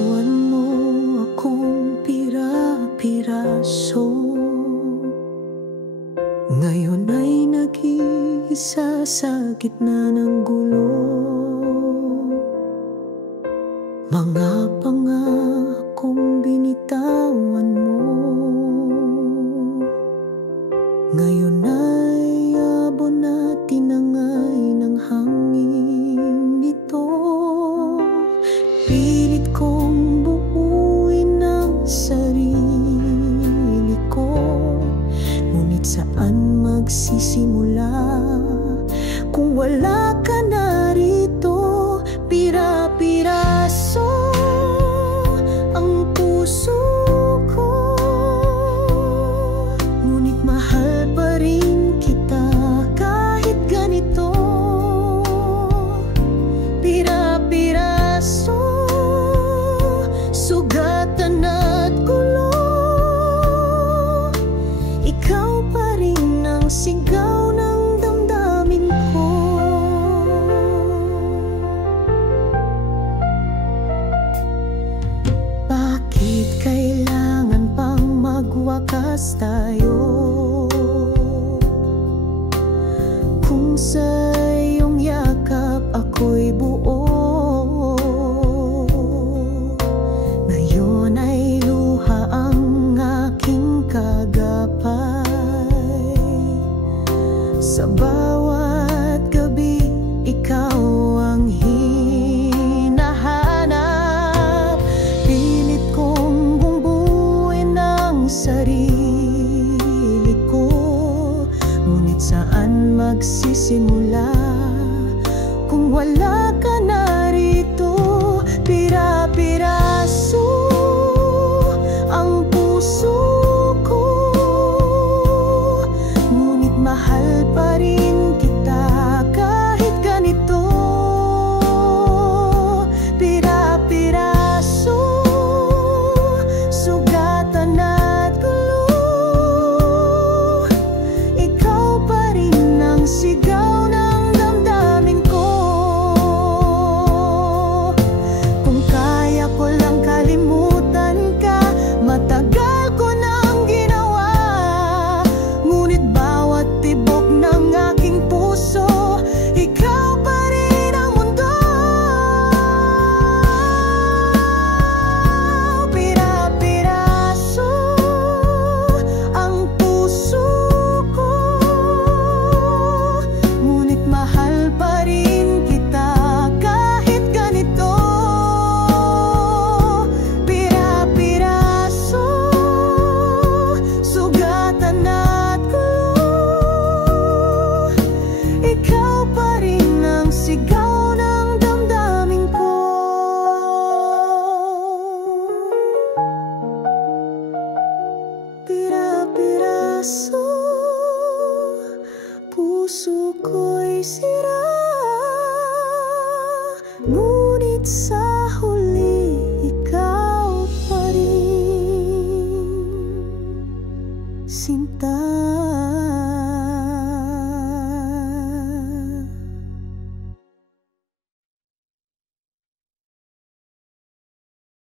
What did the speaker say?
Iniwan mo akong pira-piraso. Ngayon ay nag-iisa sa gitna ng gulo. Mga pangakong binitawan mo, ngayon ay abon na tinangay ng hangin nito. Pilit kong buuin ang sarili ko, ngunit saan magsisimula kung wala ka na rito? Pira-piraso ang puso ko, ngunit mahal pa rin kita kahit ganito. Pira-piraso, sugatan at gulo, ikaw pa rin ang sigaw ng damdamin ko. Bakit kailangan pang magwakas tayo?